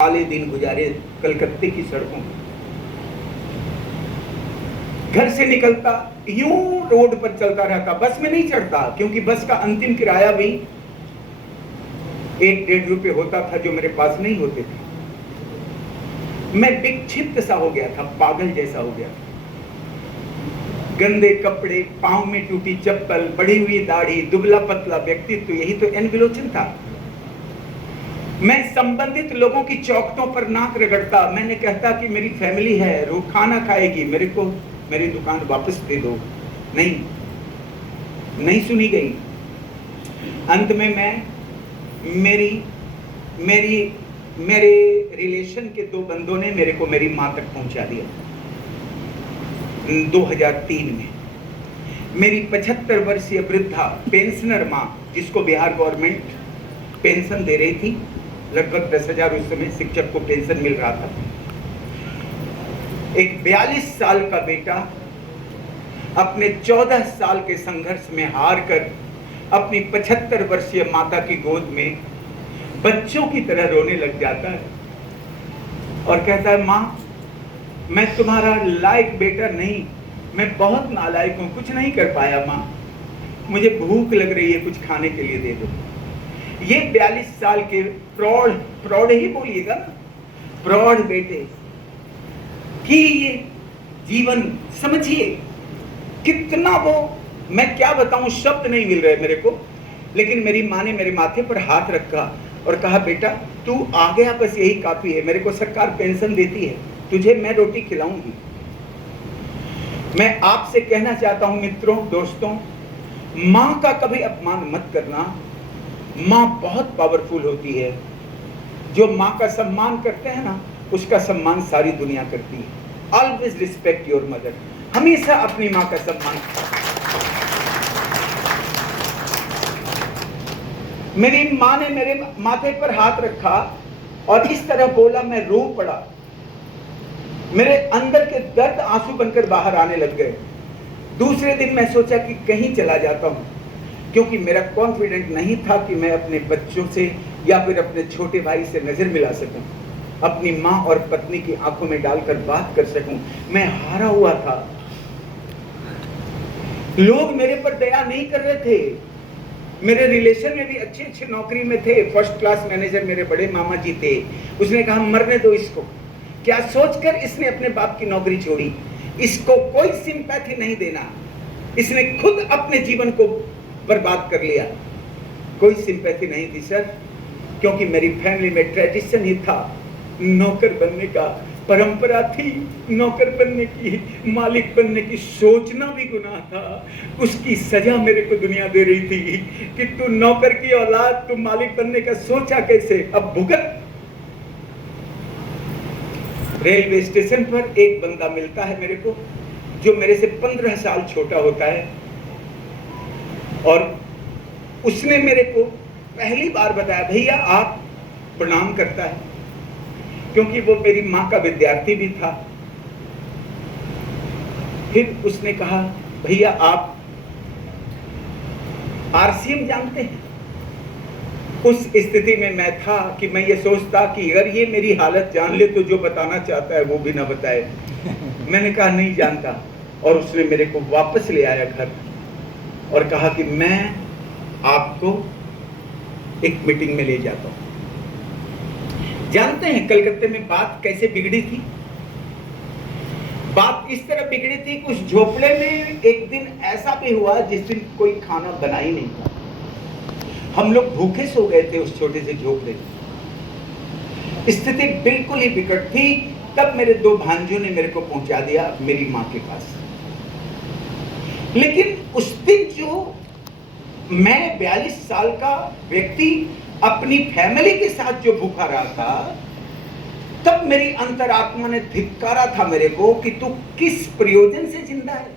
काले दिन गुजारे कलकत्ते की सड़कों पर। घर से निकलता यूं रोड पर चलता रहता, बस में नहीं चढ़ता क्योंकि बस का अंतिम किराया भी 1-1.5 रुपए होता था जो मेरे पास नहीं होते थे। मैं विक्षिप्त सा हो गया था, पागल जैसा हो गया था। गंदे कपड़े, पांव में टूटी चप्पल, बढ़ी हुई दाढ़ी, दुबला पतला व्यक्तित्व, यही तो एन विलोचन था। मैं संबंधित लोगों की चौखटों पर नाक रगड़ता। मैंने कहता कि मेरी फैमिली है, वो खाना खाएगी, मेरे को मेरी दुकान वापस दे दो। नहीं सुनी गई। अंत में मेरे रिलेशन के 2 बंदों ने मेरे को मेरी माँ तक पहुंचा दिया। 2003 में मेरी 75 वर्षीय वृद्धा पेंशनर माँ, जिसको बिहार गवर्नमेंट पेंशन दे रही थी, लगभग 10,000 उस समय शिक्षक को पेंशन मिल रहा था। एक 42 साल का बेटा अपने 14 साल के संघर्ष में हार कर अपनी 75 वर्षीय माता की गोद में बच्चों की तरह रोने लग जाता है और कहता है, माँ मैं तुम्हारा लायक बेटा नहीं, मैं बहुत नालायक हूं, कुछ नहीं कर पाया माँ, मुझे भूख लग रही है, कुछ खाने के लिए दे दो। ये 42 साल के प्रौढ़ ही बोलिएगा ना, प्रौढ़ बेटे कि ये जीवन समझिए कितना वो, मैं क्या बताऊं, शब्द नहीं मिल रहे मेरे को। लेकिन मेरी माँ ने मेरे माथे पर हाथ रखा और कहा, बेटा तू आ गया, बस यही काफी है, मेरे को सरकार पेंशन देती है, तुझे मैं रोटी खिलाऊंगी। मैं आपसे कहना चाहता हूं मित्रों, दोस्तों, माँ का कभी अपमान मत करना। माँ बहुत पावरफुल होती है। जो माँ का सम्मान करते हैं ना, उसका सम्मान सारी दुनिया करती है। Always respect your mother. हमेशा अपनी माँ का सम्मान। मेरी माँ ने मेरे माथे पर हाथ रखा और इस तरह बोला, मैं रो पड़ा। मेरे अंदर के दर्द आंसू बनकर बाहर आने लग गए। दूसरे दिन मैं सोचा कि कहीं चला जाता हूं, क्योंकि मेरा कॉन्फिडेंट नहीं था कि मैं अपने बच्चों से या फिर अपने छोटे भाई से नजर मिला सकूं, अपनी माँ और पत्नी की आंखों में डालकर बात कर सकूं। मैं हारा हुआ था। लोग मेरे पर दया नहीं कर रहे थे। मेरे रिलेशन में भी अच्छे नौकरी में थे। फर्स्ट क्लास मैनेजर मेरे बड़े मामा जी थे। उसने कहा, मरने दो इसको। क्या सोचकर इसने अपने बाप की नौकरी छोड़ी? इसको कोई सिंपैथी नहीं देना। इसने खुद अपने जीवन को बर्बाद कर लिया। कोई सिंपैथी नहीं थी सर, क्योंकि मेरी फैमिली में ट्रेडिशन ही था, नौकर बनने का, परंपरा थी नौकर बनने की, मालिक बनने की। सोचना भी गुनाह था। उसकी सजा मेरे को दुनिया दे रही थी कि तू नौकर की औलाद, तू मालिक बनने का सोचा कैसे, अब भुगत। रेलवे स्टेशन पर एक बंदा मिलता है मेरे को, जो मेरे से 15 साल छोटा होता है, और उसने मेरे को पहली बार बताया, भैया आप, प्रणाम करता है, क्योंकि वो मेरी माँ का विद्यार्थी भी था। फिर उसने कहा, भैया आप आरसीएम जानते हैं? उस स्थिति में मैं था कि मैं ये सोचता कि अगर ये मेरी हालत जान ले तो जो बताना चाहता है वो भी ना बताए। मैंने कहा नहीं जानता, और उसने मेरे को वापस ले आया घर और कहा कि मैं आपको एक मीटिंग में ले जाता हूं। जानते हैं कलकत्ते में बात कैसे बिगड़ी थी? बात इस तरह बिगड़ी थी, कुछ झोपड़े में एक दिन ऐसा भी हुआ जिस दिन कोई खाना बना ही नहीं था। हम लोग भूखे सो गए थे उस छोटे से झोपड़े में। स्थिति बिल्कुल ही विकट थी। तब मेरे 2 भांजों ने मेरे को पहुंचा दिया मेरी माँ के पास। लेकिन उस दिन जो मैं 42 साल का व्यक्ति अपनी फैमिली के साथ जो भूखा रहा था, तब मेरी अंतरात्मा ने धिक्कारा था मेरे को कि तू किस प्रयोजन से जिंदा है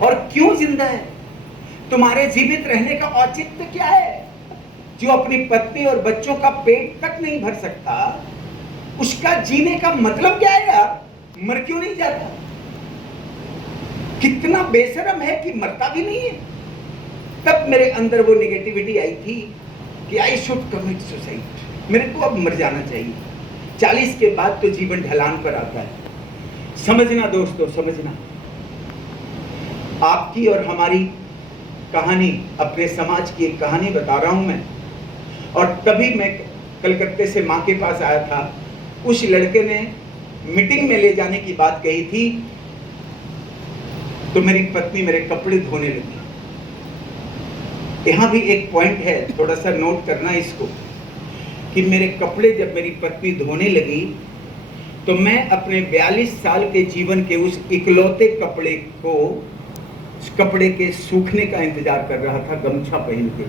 और क्यों जिंदा है? तुम्हारे जीवित रहने का औचित्य क्या है? जो अपनी पत्नी और बच्चों का पेट तक नहीं भर सकता, उसका जीने का मतलब क्या है यार? मर क्यों नहीं जाता? कितना बेशरम है कि मरता भी नहीं है। तब मेरे अंदर वो नेगेटिविटी आई थी कि आई शुड कमिट सुसाइड, मेरे को अब मर जाना चाहिए। 40 के बाद तो जीवन ढलान पर आता है। समझना दोस्तों, समझना, आपकी और हमारी कहानी, अपने समाज की एक कहानी बता रहा हूं मैं। और तभी मैं कलकत्ते से माँ के पास आया था। उस लड़के ने मीटिंग में ले जाने की बात कही थी, तो मेरी पत्नी मेरे कपड़े धोने लगी। यहाँ भी एक पॉइंट है, थोड़ा सा नोट करना इसको, कि मेरे कपड़े जब मेरी पत्नी धोने लगी तो मैं अपने 42 साल के जीवन के उस इकलौते कपड़े को, उस कपड़े के सूखने का इंतजार कर रहा था गमछा पहन के,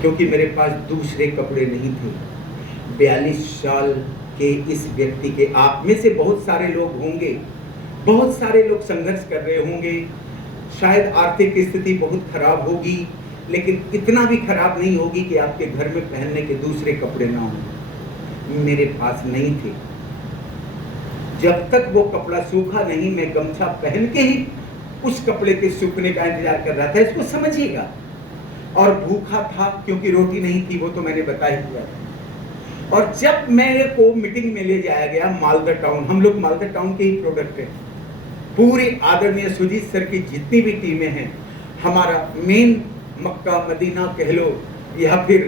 क्योंकि मेरे पास दूसरे कपड़े नहीं थे। 42 साल के इस व्यक्ति के, आप में से बहुत सारे लोग होंगे, बहुत सारे लोग संघर्ष कर रहे होंगे, शायद आर्थिक स्थिति बहुत खराब होगी, लेकिन इतना भी खराब नहीं होगी कि आपके घर में पहनने के दूसरे कपड़े ना हों। मेरे पास नहीं थे। जब तक वो कपड़ा सूखा नहीं, मैं गमछा पहन के ही उस कपड़े के सूखने का इंतजार कर रहा था, इसको समझिएगा। और भूखा था क्योंकि रोटी नहीं थी, वो तो मैंने बता ही दिया था। और जब मेरे को मीटिंग में ले जाया गया मालदा टाउन, हम लोग मालदा टाउन के ही प्रोडक्ट हैं, पूरी आदरणीय सुजीत सर की जितनी भी टीमें हैं, हमारा मेन मक्का मदीना कह लो या फिर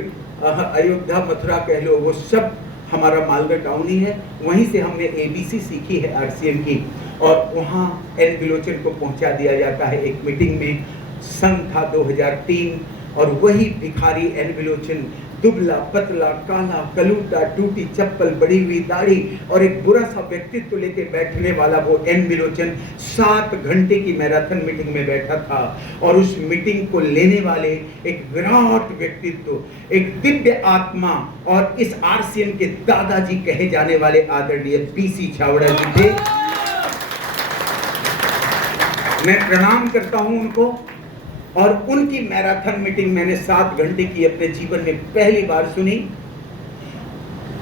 अयोध्या मथुरा कह लो, वो सब हमारा मालदा टाउन ही है। वहीं से हमने ABC सीखी है RCM की, और वहाँ एन बिलोचन को पहुँचा दिया जाता है एक मीटिंग में। सन था 2003, और वही भिखारी एन बिलोचन, दुबला पतला काला कलूटा, टूटी चप्पल, बड़ी हुई दाढ़ी और एक बुरा सा व्यक्तित्व लेके बैठने वाला वो एन बिलोचन 7 घंटे की मैराथन मीटिंग में बैठा था। और उस मीटिंग को लेने वाले एक विराट व्यक्तित्व, एक दिव्य आत्मा, और इस RCM के दादाजी कहे जाने वाले आदरणीय BC छावड़ा जी थे। मैं प्रणाम करता हूं उनको। और उनकी मैराथन मीटिंग मैंने 7 घंटे की अपने जीवन में पहली बार सुनी।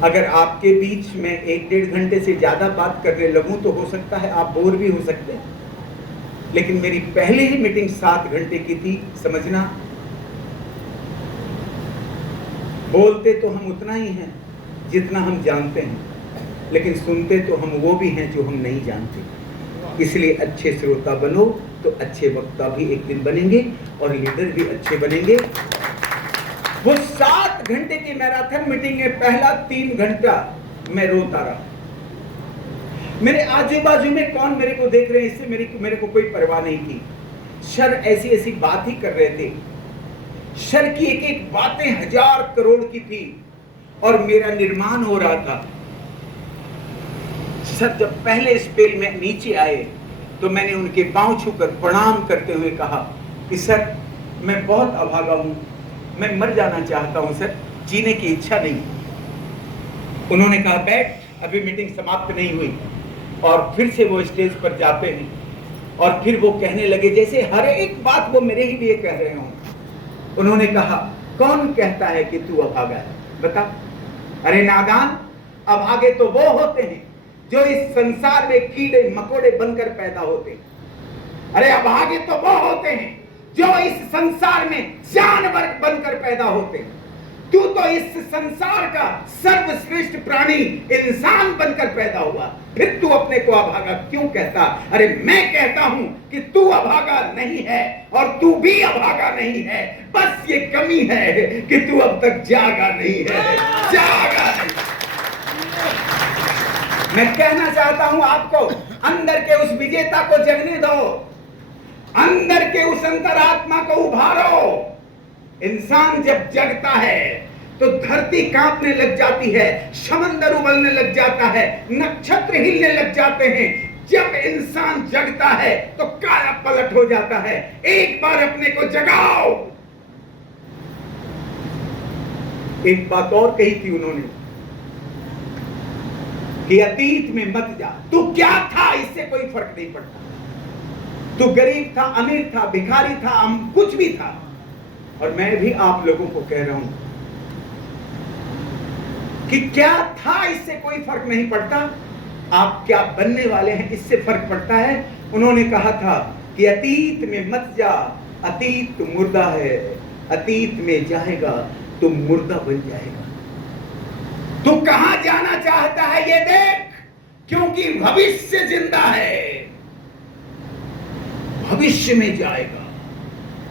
अगर आपके बीच में 1-1.5 घंटे से ज्यादा बात करने लगूं तो हो सकता है आप बोर भी हो सकते हैं, लेकिन मेरी पहली ही मीटिंग 7 घंटे की थी। समझना, बोलते तो हम उतना ही हैं जितना हम जानते हैं, लेकिन सुनते तो हम वो भी हैं जो हम नहीं जानते। इसलिए अच्छे श्रोता बनो तो अच्छे वक्ता भी एक दिन बनेंगे, और लीडर भी अच्छे बनेंगे। वो 7 घंटे की मैराथन मीटिंग में पहला 3 घंटा मैं रोता रहा। मेरे आजू बाजू में कौन मेरे को देख रहे हैं, इससे मेरे को कोई परवाह नहीं थी। सर ऐसी ऐसी बात ही कर रहे थे। सर की एक एक बातें 1000 करोड़ की थी, और मेरा निर्माण हो रहा था। सर जब पहले स्पेल में नीचे आए तो मैंने उनके पांव छूकर प्रणाम करते हुए कहा कि सर मैं बहुत अभागा हूं, मैं मर जाना चाहता हूं सर, जीने की इच्छा नहीं। उन्होंने कहा बैठ, अभी मीटिंग समाप्त नहीं हुई। और फिर से वो स्टेज पर जाते हैं, और फिर वो कहने लगे जैसे हर एक बात वो मेरे ही लिए कह रहे हों। उन्होंने कहा कौन कहता है कि तू अभागा है, बता। अरे नादान, अभागे तो वो होते हैं जो इस संसार में कीड़े मकोड़े बनकर पैदा होते हैं। अरे अभागे तो वो होते हैं जो इस संसार में जानवर बनकर पैदा होते हैं। तू तो इस संसार का सर्वश्रेष्ठ प्राणी इंसान बनकर पैदा हुआ, फिर तू अपने को अभागा क्यों कहता? अरे मैं कहता हूं कि तू अभागा नहीं है और तू भी अभागा नहीं है, बस ये कमी है कि तू अब तक जागा नहीं है, जागा नहीं। मैं कहना चाहता हूं आपको, अंदर के उस विजेता को जगने दो, अंदर के उस अंतरात्मा को उभारो। इंसान जब जगता है तो धरती कांपने लग जाती है, समंदर उबलने लग जाता है, नक्षत्र हिलने लग जाते हैं। जब इंसान जगता है तो काया पलट हो जाता है। एक बार अपने को जगाओ। एक बात और कही थी उन्होंने कि अतीत में मत जा। तू क्या था इससे कोई फर्क नहीं पड़ता। तू गरीब था, अमीर था, भिखारी था, कुछ भी था। और मैं भी आप लोगों को कह रहा हूं कि क्या था इससे कोई फर्क नहीं पड़ता, आप क्या बनने वाले हैं इससे फर्क पड़ता है। उन्होंने कहा था कि अतीत में मत जा, अतीत मुर्दा है, अतीत में जाएगा तो मुर्दा बन जाएगा। तू कहां जा चाहता है ये देख, क्योंकि भविष्य जिंदा है। भविष्य में जाएगा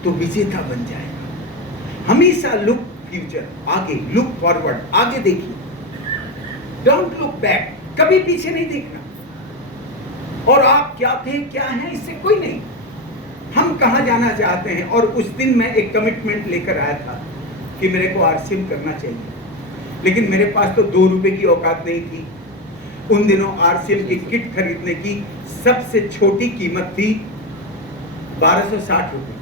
तो विजेता बन जाएगा। हमेशा लुक फ्यूचर, आगे, लुक फॉरवर्ड, आगे देखिए, डोंट लुक बैक, कभी पीछे नहीं देखना। और आप क्या थे क्या हैं इससे कोई नहीं, हम कहां जाना चाहते हैं। और उस दिन मैं एक कमिटमेंट लेकर आया था कि मेरे को आरसीएम करना चाहिए, लेकिन मेरे पास तो 2 रुपए की औकात नहीं थी। उन दिनों आरसीएम की किट खरीदने की सबसे छोटी कीमत थी 1260 रुपए।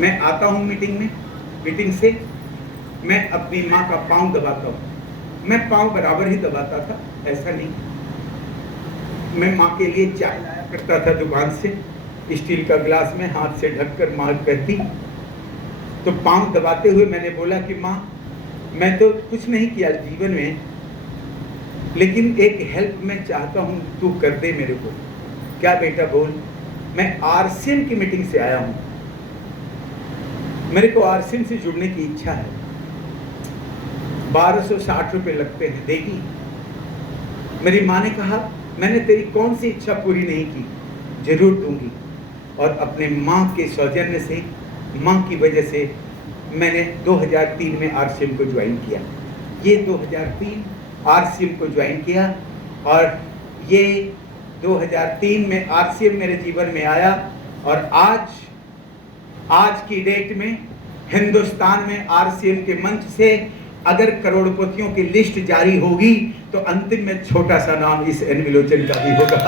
मैं आता हूं मीटिंग से मैं अपनी माँ का पांव दबाता हूं। मैं पांव बराबर ही दबाता था, ऐसा नहीं। मैं माँ के लिए चाय लाया करता था दुकान से, स्टील का गिलास में, हाथ से ढककर माँ कहती। तो पांव दबाते हुए मैंने बोला कि माँ, मैं तो कुछ नहीं किया जीवन में, लेकिन एक हेल्प मैं चाहता हूँ, तू कर दे मेरे को। क्या बेटा बोल। मैं आरसीएम की मीटिंग से आया हूँ, मेरे को आरसीएम से जुड़ने की इच्छा है। 1260 रुपए लगते हैं, देगी? मेरी माँ ने कहा, मैंने तेरी कौन सी इच्छा पूरी नहीं की, जरूर दूंगी। और अपने माँ के सौजन्य से, माँ की वजह से मैंने 2003 में आरसीएम को ज्वाइन किया। ये 2003 आरसीएम को ज्वाइन किया, और ये 2003 में आरसीएम मेरे जीवन में आया। और आज की डेट में हिंदुस्तान में आरसीएम के मंच से अगर करोड़पतियों की लिस्ट जारी होगी तो अंतिम में छोटा सा नाम इस एन विलोचन का भी होगा।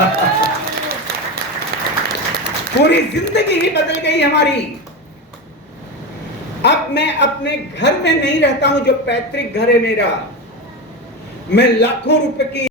पूरी जिंदगी ही बदल गई हमारी। अब मैं अपने घर में नहीं रहता हूं जो पैतृक घर है मेरा, मैं लाखों रुपए की